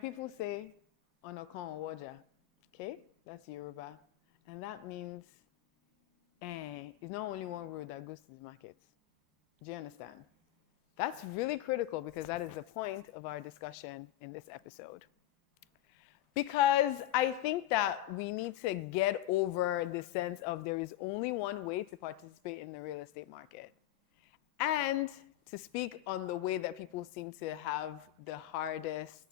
people say, Onokon Owoja. Okay? That's Yoruba. And that means it's not only one road that goes to the market. Do you understand? That's really critical because that is the point of our discussion in this episode. Because I think that we need to get over the sense of there is only one way to participate in the real estate market. And to speak on the way that people seem to have the hardest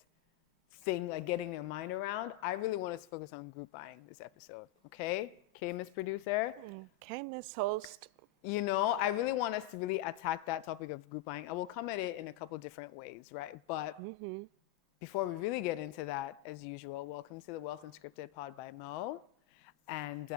thing, like getting their mind around, I really want us to focus on group buying this episode. Okay? Okay, Miss Producer? Okay, Miss Host. You know, I really want us to really attack that topic of group buying. I will come at it in a couple different ways, right? But before we really get into that, as usual, welcome to the Wealth Unscripted Pod by Mo. And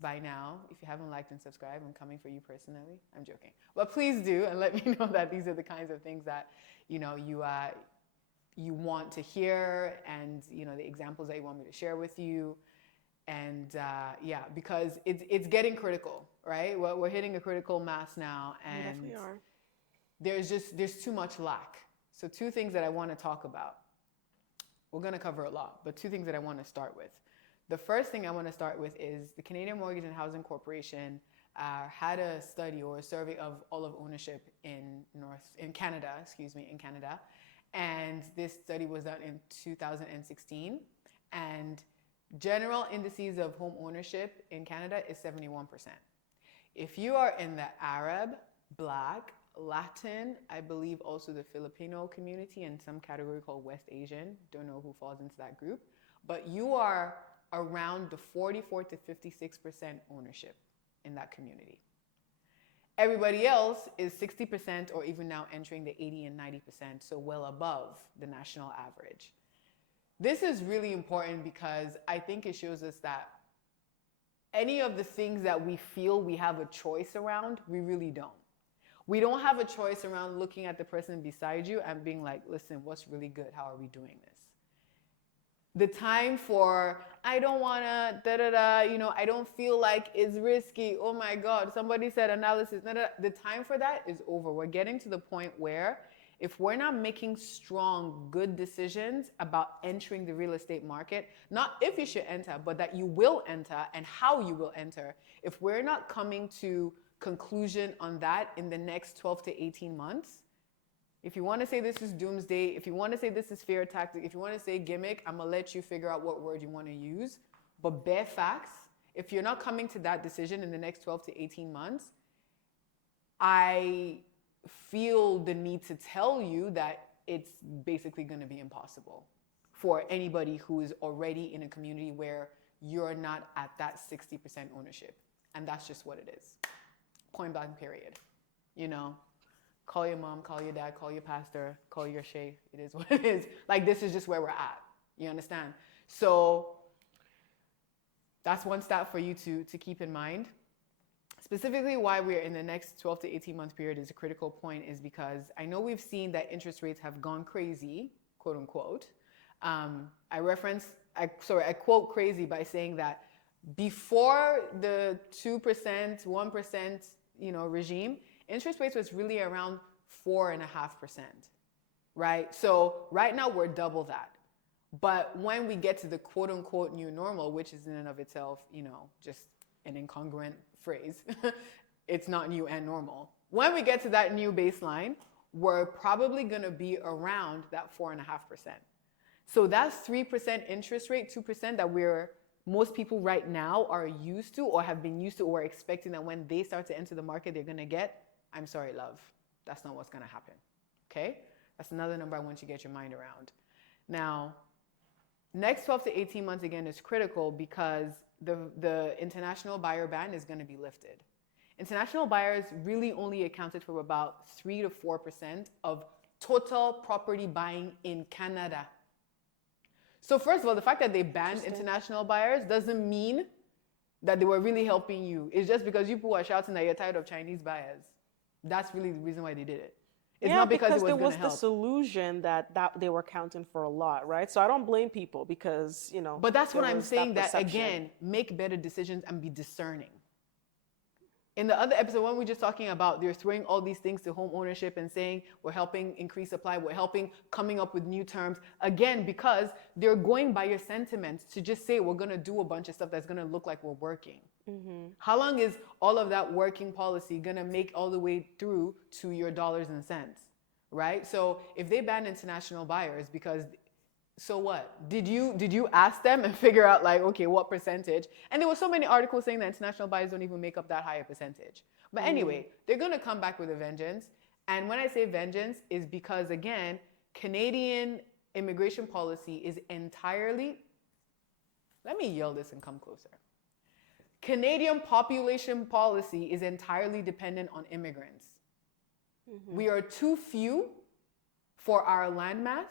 by now, if you haven't liked and subscribed, I'm coming for you personally. I'm joking. But please do, and let me know that these are the kinds of things that, you know, you want to hear, and, you know, the examples that you want me to share with you. And yeah, because it's getting critical, right? We're hitting a critical mass now, and We are. there's too much lack. So two things that I want to talk about. We're going to cover a lot, but two things that I want to start with. The first thing I want to start with is the Canadian Mortgage and Housing Corporation had a study or a survey of all of ownership in Canada, and this study was done in 2016, and general indices of home ownership in Canada is 71%. If you are in the Arab, Black, Latin, I believe also the Filipino community, and some category called West Asian, don't know who falls into that group, but you are around the 44 to 56% ownership in that community. Everybody else is 60% or even now entering the 80 and 90%, so well above the national average. This is really important because I think it shows us that any of the things that we feel we have a choice around, we really don't. We don't have a choice around looking at the person beside you and being like, listen, what's really good? How are we doing this? The time for, I don't want to, you know, I don't feel like it's risky. Oh my God, somebody said analysis. The time for that is over. We're getting to the point where if we're not making strong, good decisions about entering the real estate market, not if you should enter, but that you will enter and how you will enter, if we're not coming to conclusion on that in the next 12 to 18 months, if you want to say this is doomsday, if you want to say this is fear tactic, if you want to say gimmick, I'm going to let you figure out what word you want to use. But bare facts, if you're not coming to that decision in the next 12 to 18 months, I feel the need to tell you that it's basically going to be impossible for anybody who is already in a community where you're not at that 60% ownership. And that's just what it is. Point blank period. You know, call your mom, call your dad, call your pastor, call your sheikh. It is what it is. Like, this is just where we're at. You understand? So that's one stat for you to keep in mind. Specifically, why we're in the next 12 to 18 month period is a critical point is because I know we've seen that interest rates have gone crazy, quote unquote. I quote crazy by saying that before the 2%, 1%, you know, regime, interest rates was really around 4.5%, right? So right now we're double that. But when we get to the quote unquote new normal, which is in and of itself, you know, just an incongruent phrase, it's not new and normal. When we get to that new baseline, we're probably going to be around that 4.5%. So that's 3% interest rate, 2% that most people right now are used to or have been used to or are expecting that when they start to enter the market, they're going to get. I'm sorry, love. That's not what's going to happen. Okay? That's another number I want you to get your mind around. Now, next 12 to 18 months, again, is critical because the international buyer ban is going to be lifted. International buyers really only accounted for about 3 to 4% of total property buying in Canada. So first of all, the fact that they banned international buyers doesn't mean that they were really helping you. It's just because you people are shouting that you're tired of Chinese buyers. That's really the reason why they did it. It's not because it was going to help. There was this illusion that they were counting for a lot, right? So I don't blame people because, you know. But that's what I'm saying, that again, make better decisions and be discerning. In the other episode, when we were just talking about they're throwing all these things to home ownership and saying we're helping increase supply, we're helping coming up with new terms. Again, because they're going by your sentiments to just say we're going to do a bunch of stuff that's going to look like we're working. How long is all of that working policy going to make all the way through to your dollars and cents, right? So if they ban international buyers because so what? Did you ask them and figure out like, okay, what percentage? And there were so many articles saying that international buyers don't even make up that high a percentage. But anyway, they're going to come back with a vengeance. And when I say vengeance is because, again, Canadian immigration policy is entirely, let me yell this and come closer. Canadian population policy is entirely dependent on immigrants. We are too few for our landmass.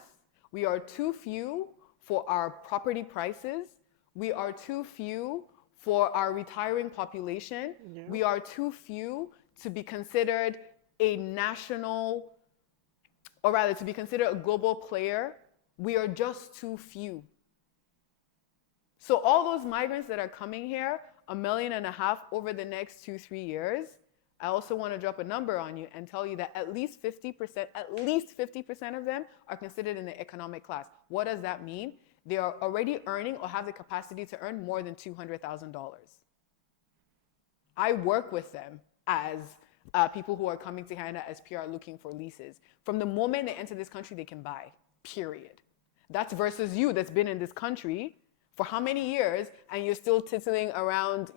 We are too few for our property prices. We are too few for our retiring population. Yeah. We are too few to be considered a national, or rather to be considered a global player. We are just too few. So all those migrants that are coming here, 1.5 million over the next 2-3 years, I also want to drop a number on you and tell you that at least 50% of them are considered in the economic class. What does that mean? They are already earning or have the capacity to earn more than $200,000. I work with them as people who are coming to Canada as PR looking for leases. From the moment they enter this country, they can buy, period. That's versus you that's been in this country for how many years and you're still tittling around,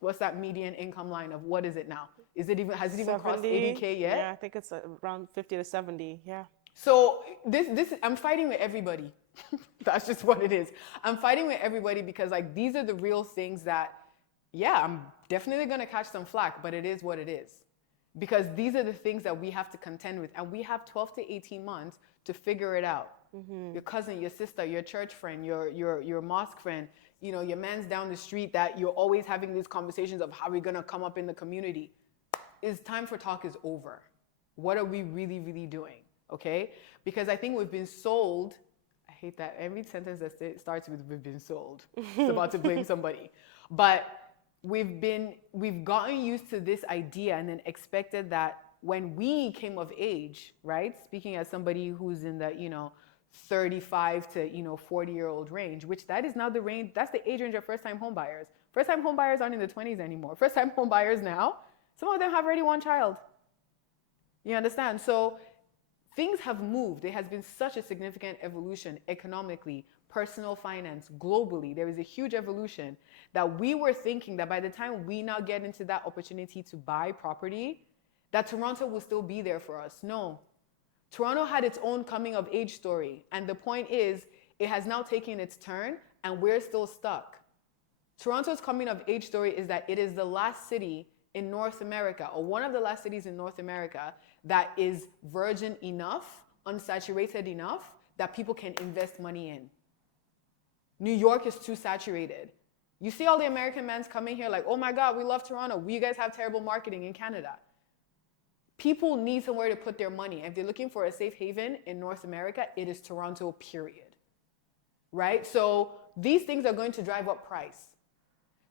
what's that median income line of what is it now? Has it even crossed 80K yet? Yeah, I think it's around 50 to 70. Yeah. So this I'm fighting with everybody. That's just what it is. I'm fighting with everybody because like these are the real things that, yeah, I'm definitely gonna catch some flack, but it is what it is. Because these are the things that we have to contend with, and we have 12 to 18 months to figure it out. Your cousin, your sister, your church friend, your mosque friend, your man's down the street that you're always having these conversations of how we're gonna come up in the community. Time for talk is over. What are we really, really doing? Okay? Because I think we've been sold. I hate that. Every sentence that starts with we've been sold. It's about to blame somebody. But we've gotten used to this idea and then expected that when we came of age, right? Speaking as somebody who's in the, 35 to 40-year-old range, which that is now the range, that's the age range of first-time home buyers. First-time home buyers aren't in the 20s anymore. First-time home buyers now, some of them have already one child. You understand? So things have moved. There has been such a significant evolution economically, personal finance, globally. There is a huge evolution that we were thinking that by the time we now get into that opportunity to buy property, that Toronto will still be there for us. No. Toronto had its own coming of age story. And the point is, it has now taken its turn and we're still stuck. Toronto's coming of age story is that it is the last city in North America, or one of the last cities in North America, that is virgin enough, unsaturated enough, that people can invest money in. New York is too saturated. You see all the American mans coming here like, oh my God, we love Toronto. You guys have terrible marketing in Canada. People need somewhere to put their money. If they're looking for a safe haven in North America, it is Toronto, period. Right? So these things are going to drive up price.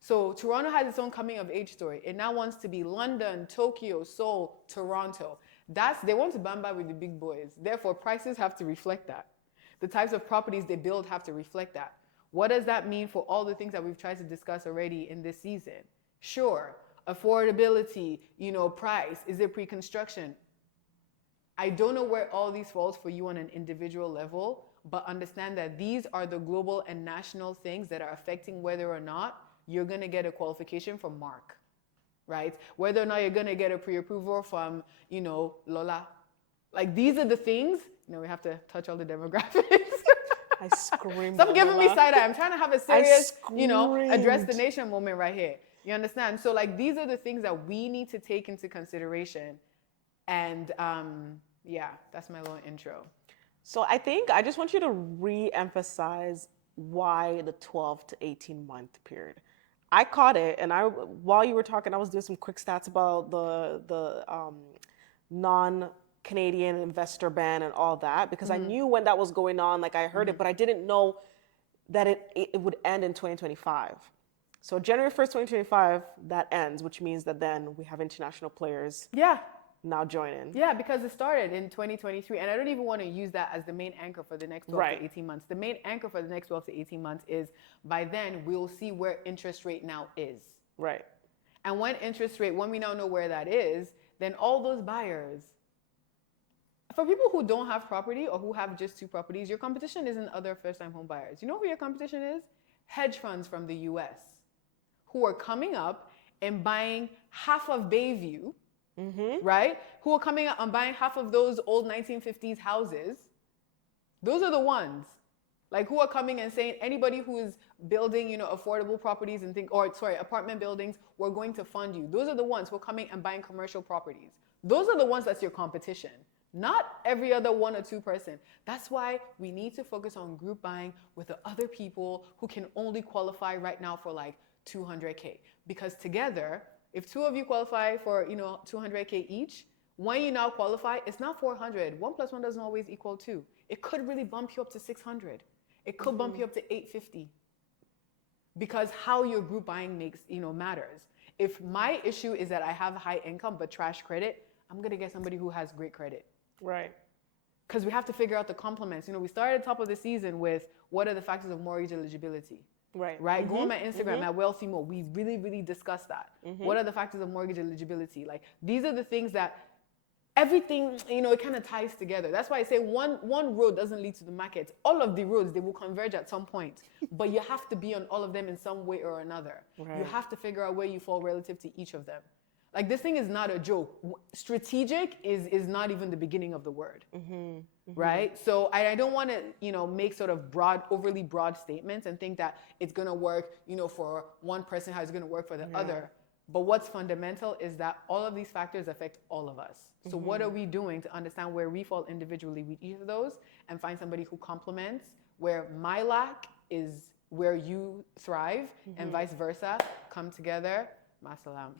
So Toronto has its own coming of age story. It now wants to be London, Tokyo, Seoul, Toronto. They want to bamba with the big boys. Therefore, prices have to reflect that. The types of properties they build have to reflect that. What does that mean for all the things that we've tried to discuss already in this season? Sure, affordability, price, is it pre-construction? I don't know where all these falls for you on an individual level, but understand that these are the global and national things that are affecting whether or not you're going to get a qualification from Mark, right? Whether or not you're going to get a pre-approval from, Lola. Like, these are the things, we have to touch all the demographics. I screamed. Stop giving me side eye. I'm trying to have a serious, address the nation moment right here. You understand? So, like, these are the things that we need to take into consideration. And, that's my little intro. So I just want you to re-emphasize why the 12 to 18 month period. I caught it, and while you were talking, I was doing some quick stats about the non-Canadian investor ban and all that, because I knew when that was going on, like I heard it, but I didn't know that it would end in 2025. So January 1st, 2025, that ends, which means that then we have international players Yeah. now joining. Yeah, because it started in 2023, and I don't even want to use that as the main anchor for the next 12 Right. to 18 months. The main anchor for the next 12 to 18 months is by then we'll see where interest rate now is. Right. And when we now know where that is, then all those buyers, for people who don't have property or who have just two properties, your competition isn't other first-time home buyers. You know who your competition is? Hedge funds from the US who are coming up and buying half of Bayview, right? Who are coming up and buying half of those old 1950s houses. Those are the ones. Like, who are coming and saying, anybody who is building, affordable properties and apartment buildings, we're going to fund you. Those are the ones who are coming and buying commercial properties. Those are the ones that's your competition, not every other one or two person. That's why we need to focus on group buying with the other people who can only qualify right now for like 200K. Because together, if two of you qualify for, 200K each, when you now qualify, it's not 400. 1 plus 1 doesn't always equal 2. It could really bump you up to 600. It could bump you up to 850. Because how your group buying makes, matters. If my issue is that I have high income but trash credit, I'm going to get somebody who has great credit. Right. Because we have to figure out the complements. We started at the top of the season with what are the factors of mortgage eligibility. Right. Go on my Instagram at Wealthy Mo. We really, really discussed that. What are the factors of mortgage eligibility? Like, these are the things that everything, it kind of ties together. That's why I say one road doesn't lead to the market. All of the roads, they will converge at some point. But you have to be on all of them in some way or another. Right. You have to figure out where you fall relative to each of them. Like, this thing is not a joke. Strategic is not even the beginning of the word, right? So I don't want to, make sort of overly broad statements and think that it's going to work, for one person, how it's going to work for the other. But what's fundamental is that all of these factors affect all of us. So what are we doing to understand where we fall individually with each of those and find somebody who complements where my lack is where you thrive and vice versa, come together. Masalam.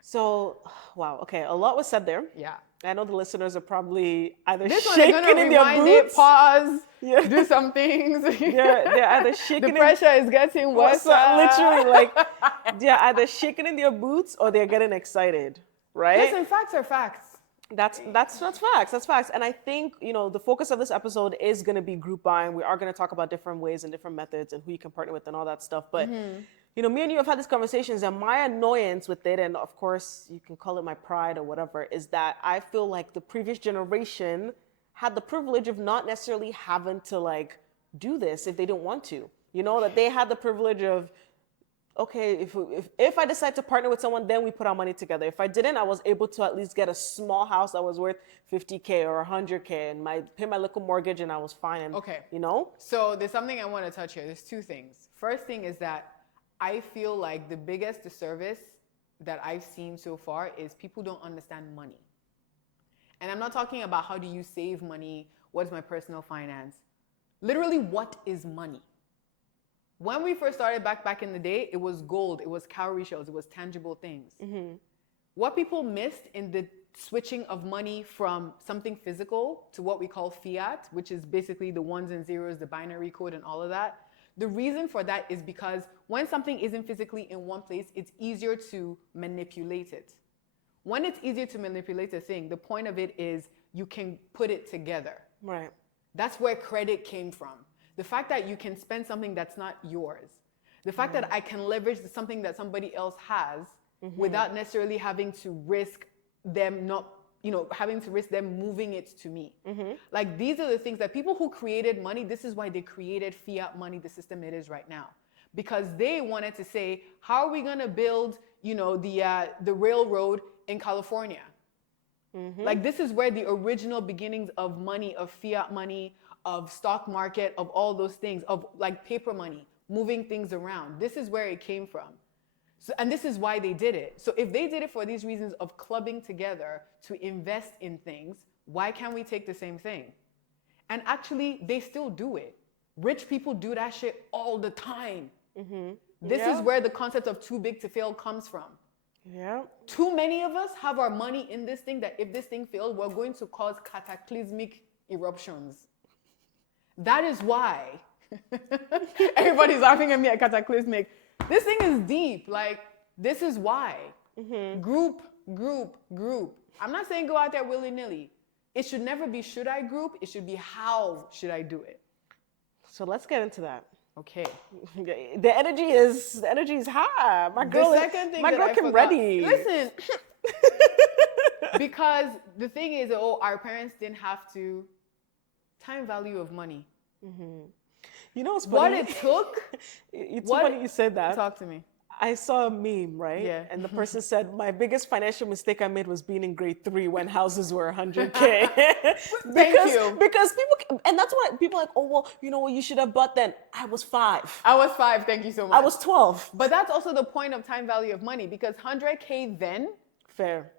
So, wow. Okay, a lot was said there. Yeah. I know the listeners are probably either This one shaking they're gonna in their rewind boots. it, pause, Yeah. do some things. They're either shaking. The pressure is getting worse. Literally, like they're either shaking in their boots or they're getting excited. Right? Listen, facts are facts. That's facts. That's facts. And I think, the focus of this episode is going to be group buying. We are going to talk about different ways and different methods and who you can partner with and all that stuff. But, me and you have had these conversations, and my annoyance with it, and of course you can call it my pride or whatever, is that I feel like the previous generation had the privilege of not necessarily having to like do this if they didn't want to. That they had the privilege of, okay, if I decide to partner with someone, then we put our money together. If I didn't, I was able to at least get a small house that was worth $50K or $100K and pay my little mortgage, and I was fine. And, Okay. So there's something I want to touch here. There's two things. First thing is that I feel like the biggest disservice that I've seen so far is people don't understand money. And I'm not talking about how do you save money, what's my personal finance. Literally, what is money? When we first started back in the day, it was gold, it was cowrie shells, it was tangible things. What people missed in the switching of money from something physical to what we call fiat, which is basically the ones and zeros, the binary code and all of that. The reason for that is because when something isn't physically in one place, it's easier to manipulate it. When it's easier to manipulate a thing, the point of it is you can put it together. Right. That's where credit came from. The fact that you can spend something that's not yours. The fact that I can leverage something that somebody else has without necessarily having to risk them moving it to me. Like, these are the things that people who created money, this is why they created fiat money, the system it is right now. Because they wanted to say, how are we going to build, the railroad in California? Like, this is where the original beginnings of money, of fiat money, of stock market, of all those things, of like paper money, moving things around. This is where it came from. So, and this is why they did it. So if they did it for these reasons of clubbing together to invest in things, why can't we take the same thing? And actually, they still do it. Rich people do that shit all the time. This is where the concept of too big to fail comes from. Yeah. Too many of us have our money in this thing that if this thing fails, we're going to cause cataclysmic eruptions. That is why Everybody's laughing at me at cataclysmic. This thing is deep. Like, this is why. Group. I'm not saying go out there willy-nilly. It should never be should I group. It should be how should I do it. So let's get into that. Okay. The energy is high. My girl, my girl can ready. Listen, because the thing is, our parents didn't have to. Time value of money. You know what's funny? What it took. It's funny you said that. Talk to me. I saw a meme, right? Yeah. And the person said, my biggest financial mistake I made was being in grade 3 when houses were 100K. Thank you. Because people, and that's what people are like, oh, well, you know what, you should have bought then. I was 5. I was 5, thank you so much. I was 12. But that's also the point of time value of money, because 100K then, fair,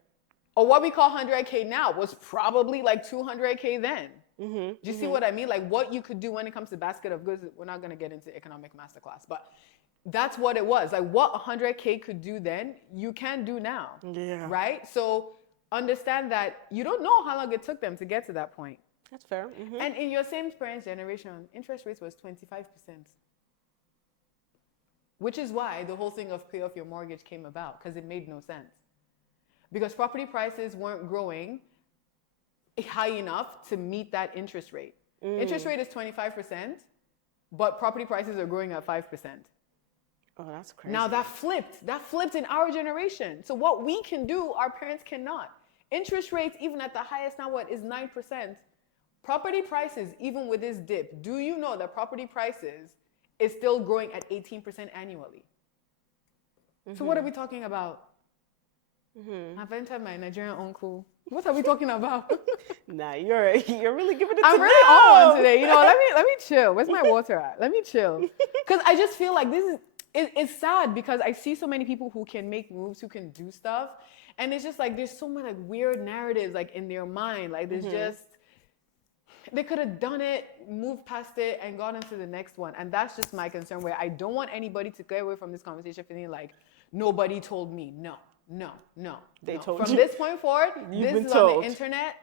or what we call 100K now, was probably like 200K then. Do you see what I mean? Like what you could do when it comes to basket of goods. We're not going to get into economic masterclass, but that's what it was. Like what 100K could do then, you can do now. Yeah. Right? So understand that you don't know how long it took them to get to that point. That's fair. And in your same parents' generation, interest rates was 25%. Which is why the whole thing of pay off your mortgage came about, because it made no sense. Because property prices weren't growing high enough to meet that interest rate. Interest rate is 25%, but property prices are growing at 5%. Oh, that's crazy. Now that flipped in our generation. So what we can do, our parents cannot. Interest rates, even at the highest now, is 9%. Property prices, even with this dip, do you know that property prices is still growing at 18% annually? So what are we talking about? I've entered my Nigerian uncle. What are we talking about? Nah, you're really giving it to I'm really on one today. You know, let me chill. Where's my water at? Let me chill. Because I just feel like it's sad, because I see so many people who can make moves, who can do stuff. And it's just like, there's so many like weird narratives like in their mind. Like there's just, they could have done it, moved past it, and gone into the next one. And that's just my concern, where I don't want anybody to get away from this conversation feeling like nobody told me. No. They told From you. this point forward, You've been this is told. on the internet,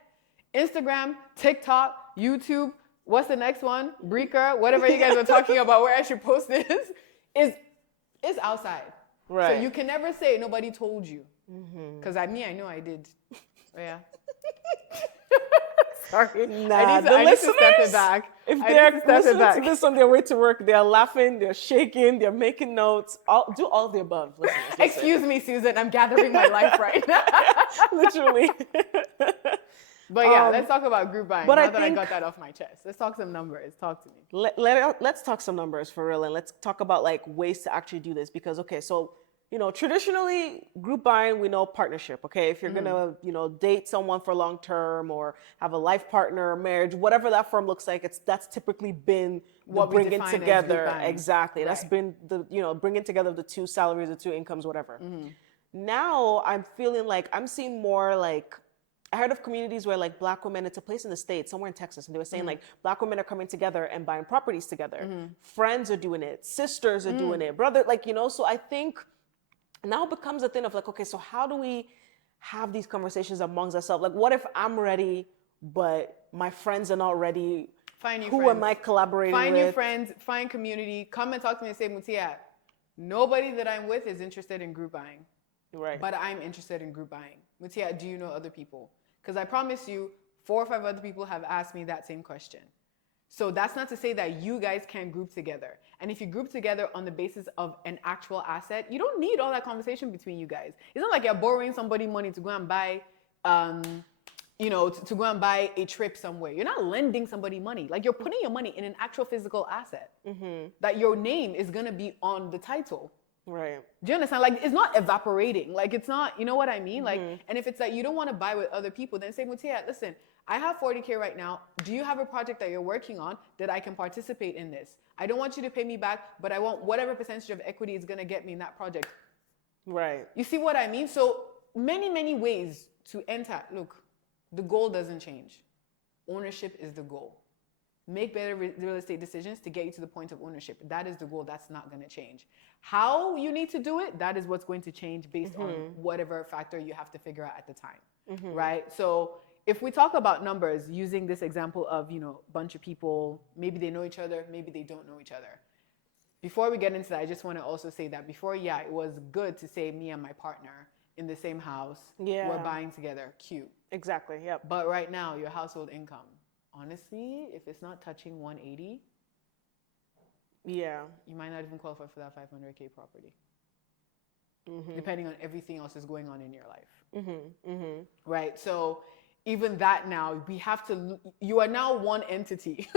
Instagram, TikTok, YouTube. What's the next one? Breaker, whatever you guys were talking about, where I should post this, is outside. Right. So you can never say nobody told you. Because I know I did. Oh, yeah. Sorry. Nah, I need to step it back. If they're listening to this on their way to work, they're laughing, they're shaking, they're making notes. Do all of the above. Listen. Excuse me, Susan. I'm gathering my life right now. Literally. But yeah, let's talk about group buying. But now that I got that off my chest. Let's talk some numbers. Talk to me. Let's talk some numbers for real, and let's talk about like ways to actually do this, because okay, so you know, traditionally group buying, we know partnership. Okay, if you're gonna, you know, date someone for long term or have a life partner, marriage, whatever that form looks like, that's typically been what bringing we define together. As group buying. Exactly, Right. That's been the, you know, bringing together the two salaries, the two incomes, whatever. Now I'm feeling like I'm seeing more like, I heard of communities where like Black women, it's a place in the States, somewhere in Texas, and they were saying like Black women are coming together and buying properties together. Friends are doing it, sisters are doing it, brother, like, you know, so I think now it becomes a thing of like, okay, so how do we have these conversations amongst ourselves? Like, what if I'm ready, but my friends are not ready? Find new Who friends. am I collaborating Find with? new friends, find community, come and talk to me and say, Mutia, nobody that I'm with is interested in group buying. Right. But I'm interested in group buying. Mutia, do you know other people? Because I promise you, 4 or 5 other people have asked me that same question. So that's not to say that you guys can group together. And if you group together on the basis of an actual asset, you don't need all that conversation between you guys. It's not like you're borrowing somebody money to go and buy, you know, to go and buy a trip somewhere. You're not lending somebody money. Like, you're putting your money in an actual physical asset that your name is going to be on the title. Right. Do you understand? Like, it's not evaporating. Like, it's not, you know what I mean? Like, and if it's that you don't want to buy with other people, then say, Mutia, listen, I have 40K right now. Do you have a project that you're working on that I can participate in this? I don't want you to pay me back, but I want whatever percentage of equity is going to get me in that project. Right. You see what I mean? So many, many ways to enter. Look, the goal doesn't change. Ownership is the goal. Make better real estate decisions to get you to the point of ownership. That is the goal. That's not going to change. How you need to do it, that is what's going to change based on whatever factor you have to figure out at the time, right? So if we talk about numbers using this example of, bunch of people, maybe they know each other, maybe they don't know each other. Before we get into that, I just want to also say that before, yeah, it was good to say me and my partner in the same house, Yeah. we're buying together, cute. Exactly. Yep. But right now, your household income, honestly, if it's not touching 180, Yeah. you might not even qualify for that 500K property, depending on everything else that's going on in your life. Right? So even that now, we have to, you are now one entity,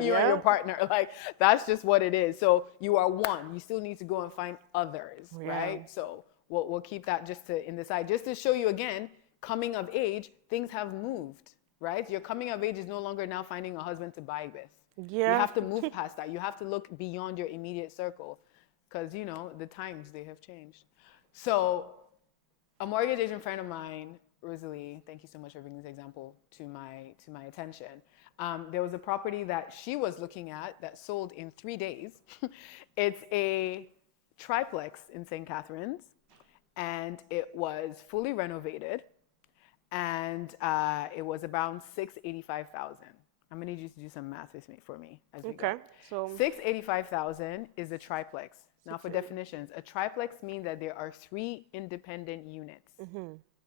you and your partner. Like, that's just what it is. So you are one. You still need to go and find others, right? So we'll keep that just in the side, just to show you again, coming of age, things have moved, right? Your coming of age is no longer now finding a husband to buy with. Yeah. You have to move past that. You have to look beyond your immediate circle because, the times, they have changed. So a mortgage agent friend of mine, Rosalie, thank you so much for bringing this example to my attention. There was a property that she was looking at that sold in 3 days. It's a triplex in St. Catharines, and it was fully renovated, and it was around $685,000. I'm gonna need you to do some math for me as we go. So $685,000 is a triplex. Now, for definitions, a triplex means that there are 3 independent units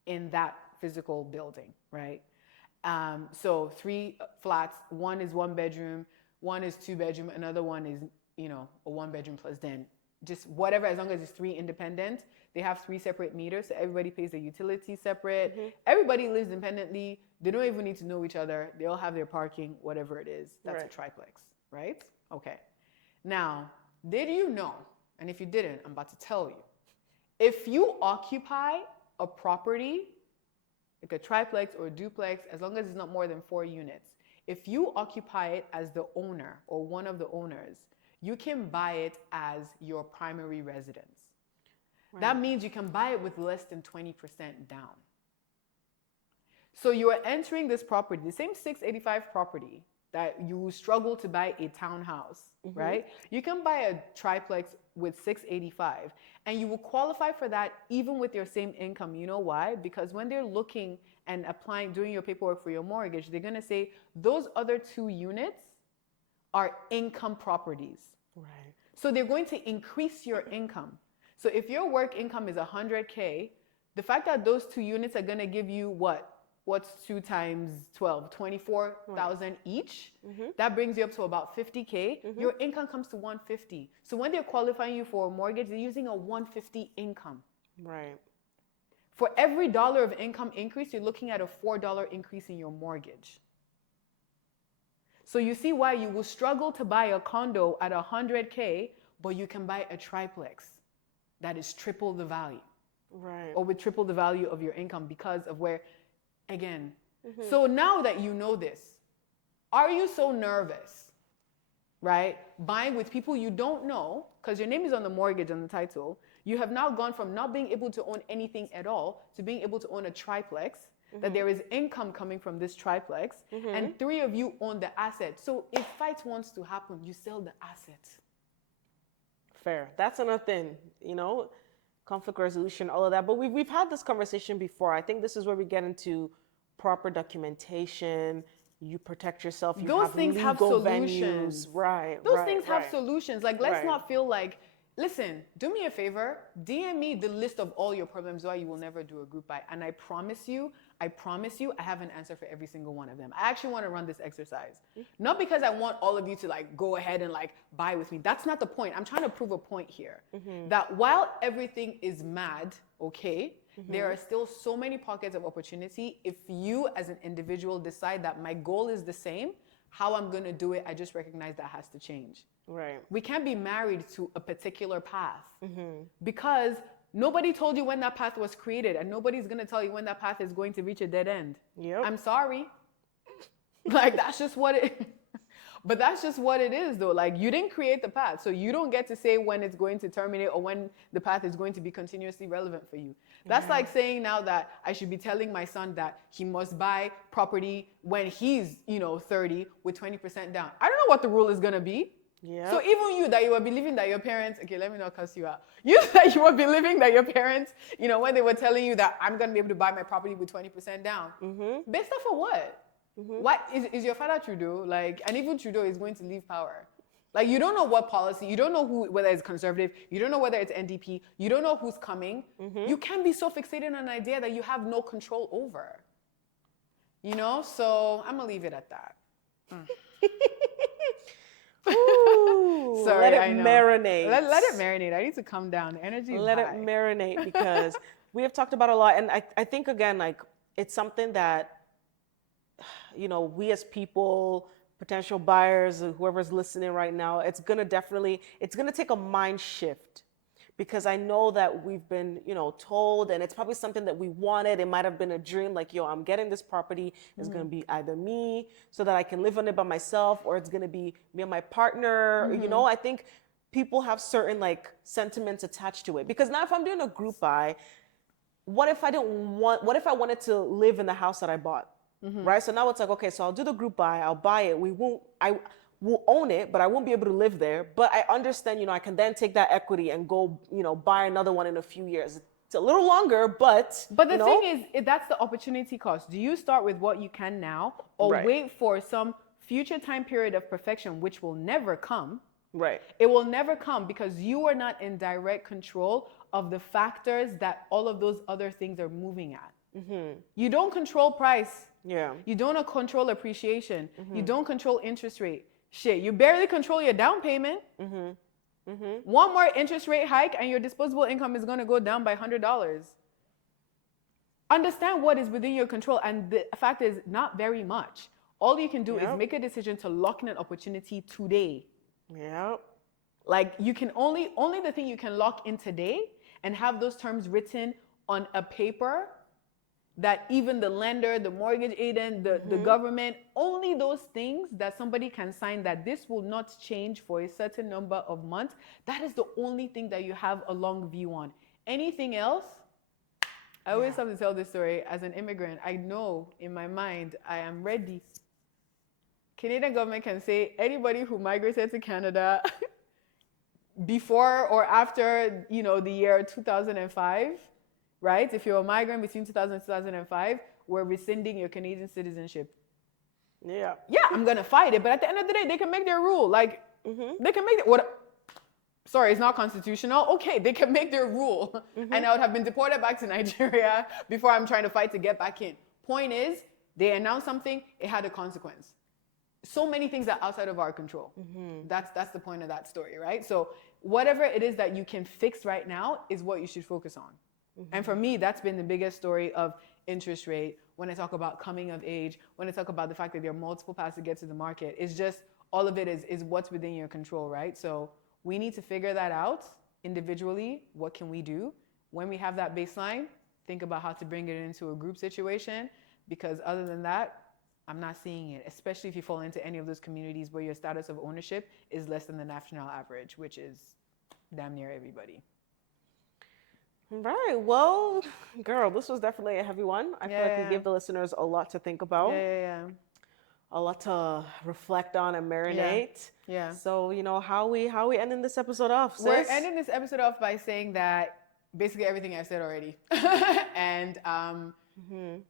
in that physical building, right? So 3 flats, one is 1 bedroom, one is 2 bedroom, another one is, a 1 bedroom plus den. Just whatever, as long as it's 3 independent, they have 3 separate meters, so everybody pays their utilities separate. Everybody lives independently. They don't even need to know each other. They all have their parking, whatever it is. That's a triplex, right? Okay. Now, did you know, and if you didn't, I'm about to tell you, if you occupy a property, like a triplex or a duplex, as long as it's not more than 4 units, if you occupy it as the owner or one of the owners, you can buy it as your primary residence. That means you can buy it with less than 20% down. So you are entering this property, the same 685 property that you struggle to buy a townhouse, right? You can buy a triplex with 685, and you will qualify for that even with your same income. You know why? Because when they're looking and applying, doing your paperwork for your mortgage, they're gonna say those other 2 units are income properties. Right. So they're going to increase your income. So if your work income is 100K, the fact that those 2 units are gonna give you what? What's 2 times 12? 24,000 each. That brings you up to about 50K. Your income comes to 150. So when they're qualifying you for a mortgage, they're using a 150 income. Right. For every dollar of income increase, you're looking at a $4 increase in your mortgage. So you see why you will struggle to buy a condo at 100K, but you can buy a triplex that is triple the value. Right. Or with triple the value of your income because of where, again. So now that you know this, are you so nervous, right? Buying with people you don't know, because your name is on the mortgage, on the title. You have now gone from not being able to own anything at all to being able to own a triplex, that there is income coming from this triplex, and 3 of you own the asset. So if fight wants to happen, you sell the asset. Fair. That's another thing, conflict resolution, all of that. But we've had this conversation before. I think this is where we get into proper documentation. You protect yourself. You Those have things have legal solutions. venues. Right. Those things have solutions. Like, let's Right. not feel like, listen, do me a favor, DM me the list of all your problems why you will never do a group buy. And I promise you, I have an answer for every single one of them. I actually want to run this exercise. Not because I want all of you to go ahead and buy with me. That's not the point. I'm trying to prove a point here. That while everything is mad, okay, there are still so many pockets of opportunity. If you as an individual decide that my goal is the same, how I'm going to do it, I just recognize that has to change. Right. We can't be married to a particular path because nobody told you when that path was created, and nobody's going to tell you when that path is going to reach a dead end. Yep. I'm sorry. That's just what it But that's just what it is, though. You didn't create the path, so you don't get to say when it's going to terminate or when the path is going to be continuously relevant for you. That's like saying now that I should be telling my son that he must buy property when he's, 30 with 20% down. I don't know what the rule is going to be. Yeah. So even you that you were believing that your parents, okay, let me not cuss you out. You that you were believing that your parents, when they were telling you that I'm gonna be able to buy my property with 20% down, based off of what? What is your father Trudeau? Like, and even Trudeau is going to leave power. Like, you don't know what policy, you don't know whether it's conservative, you don't know whether it's NDP, you don't know who's coming. You can't be so fixated on an idea that you have no control over. So I'm gonna leave it at that. Ooh, Sorry, let it I know. marinate. Let it marinate. I need to calm down. The energy is Let high. it marinate because we have talked about a lot. And I think, again, like, it's something that, we as people, potential buyers, and whoever's listening right now, it's going to take a mind shift. Because I know that we've been, told, and it's probably something that we wanted. It might have been a dream, like, I'm getting this property. It's going to be either me so that I can live on it by myself, or it's going to be me and my partner. I think people have certain, like, sentiments attached to it. Because now if I'm doing a group buy, what if I wanted to live in the house that I bought? Right? So now it's like, okay, so I'll do the group buy, I'll buy it. We'll own it, but I won't be able to live there. But I understand, I can then take that equity and go, buy another one in a few years. It's a little longer, but the thing is, that's the opportunity cost. Do you start with what you can now, or wait for some future time period of perfection, which will never come? Right. It will never come because you are not in direct control of the factors that all of those other things are moving at. You don't control price. Yeah. You don't control appreciation. You don't control interest rate. Shit, you barely control your down payment. One more interest rate hike and your disposable income is going to go down by $100. Understand what is within your control, and the fact is not very much. All you can do is make a decision to lock in an opportunity today. Yeah. Like, you can only the thing you can lock in today and have those terms written on a paper that even the lender, the mortgage agent, the government, only those things that somebody can sign that this will not change for a certain number of months. That is the only thing that you have a long view on. Anything else, I always have to tell this story. As an immigrant, I know in my mind, I am ready. Canadian government can say anybody who migrated to Canada before or after, the year 2005, right? If you're a migrant between 2000 and 2005, we're rescinding your Canadian citizenship. Yeah. Yeah, I'm going to fight it. But at the end of the day, they can make their rule. Like, they can make it. Sorry, it's not constitutional. Okay, they can make their rule. And I would have been deported back to Nigeria before I'm trying to fight to get back in. Point is, they announced something, it had a consequence. So many things are outside of our control. That's the point of that story, right? So whatever it is that you can fix right now is what you should focus on. And for me, that's been the biggest story of interest rate. When I talk about coming of age, when I talk about the fact that there are multiple paths to get to the market, it's just all of it is what's within your control, right? So we need to figure that out individually. What can we do? When we have that baseline, think about how to bring it into a group situation, because other than that, I'm not seeing it, especially if you fall into any of those communities where your status of ownership is less than the national average, which is damn near everybody. Right. Well, girl, this was definitely a heavy one. I feel like we gave the listeners a lot to think about. A lot to reflect on and marinate. Yeah. So, how we ending this episode off, sis? We're ending this episode off by saying that basically everything I said already. And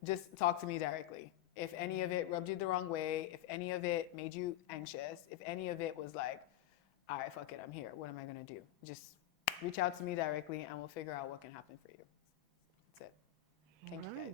just talk to me directly. If any of it rubbed you the wrong way, if any of it made you anxious, if any of it was like, all right, fuck it, I'm here. What am I going to do? Just reach out to me directly and we'll figure out what can happen for you. That's it. Thank you, guys.